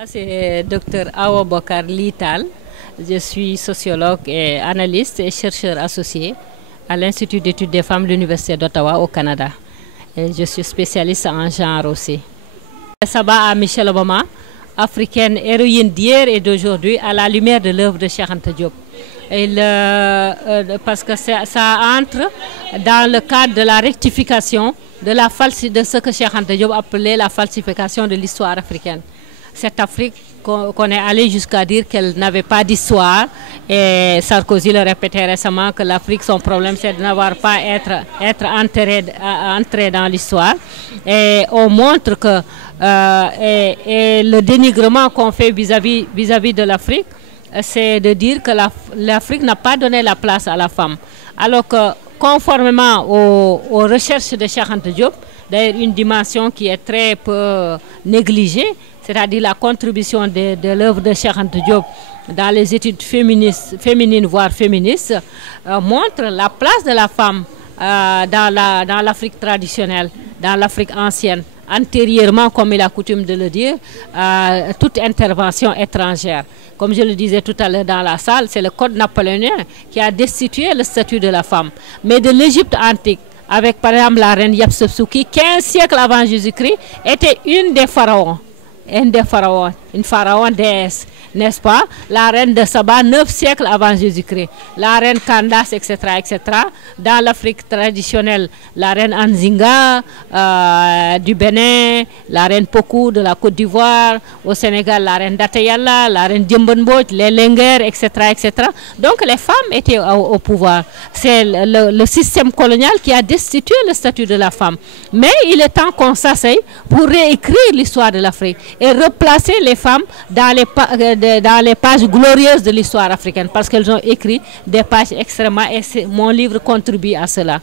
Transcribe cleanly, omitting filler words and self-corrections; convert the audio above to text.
Moi, c'est Dr Awa Bokar Lital. Je suis sociologue et analyste et chercheur associé à l'Institut d'études des femmes de l'Université d'Ottawa au Canada. Et je suis spécialiste en genre aussi. Sabaa à Michelle Obama, africaine héroïne d'hier et d'aujourd'hui à la lumière de l'œuvre de Cheikh Anta Diop. Parce que ça entre dans le cadre de la rectification de ce que Cheikh Anta Diop appelait la falsification de l'histoire africaine. Cette Afrique qu'on est allé jusqu'à dire qu'elle n'avait pas d'histoire, et Sarkozy le répétait récemment que l'Afrique, son problème c'est de n'avoir pas être entré dans l'histoire. Et on montre que et le dénigrement qu'on fait vis-à-vis de l'Afrique, c'est de dire que l'Afrique n'a pas donné la place à la femme. Alors que conformément aux recherches de Cheikh Anta Diop, d'ailleurs une dimension qui est très peu négligée, c'est-à-dire la contribution de l'œuvre de Cheikh Anta Diop dans les études féminines, voire féministes, montre la place de la femme dans l'Afrique traditionnelle, dans l'Afrique ancienne, antérieurement, comme il a coutume de le dire, toute intervention étrangère. Comme je le disais tout à l'heure dans la salle, c'est le Code napoléonien qui a destitué le statut de la femme. Mais de l'Égypte antique, avec par exemple la reine Hatshepsut, 15 siècles avant Jésus-Christ, était une des pharaons. Une pharaon déesse, n'est-ce pas? La reine de Saba, 9 siècles avant Jésus-Christ. La reine Candace, etc., etc. Dans l'Afrique traditionnelle, la reine Anzinga du Bénin, la reine Pokou de la Côte d'Ivoire, au Sénégal, la reine Dateyalla, la reine Djembonboj, les Lenguer, etc., etc. Donc les femmes étaient au pouvoir. C'est le système colonial qui a destitué le statut de la femme. Mais il est temps qu'on s'asseye pour réécrire l'histoire de l'Afrique et replacer les femmes dans les pages glorieuses de l'histoire africaine, parce qu'elles ont écrit des pages extrêmement, et mon livre contribue à cela.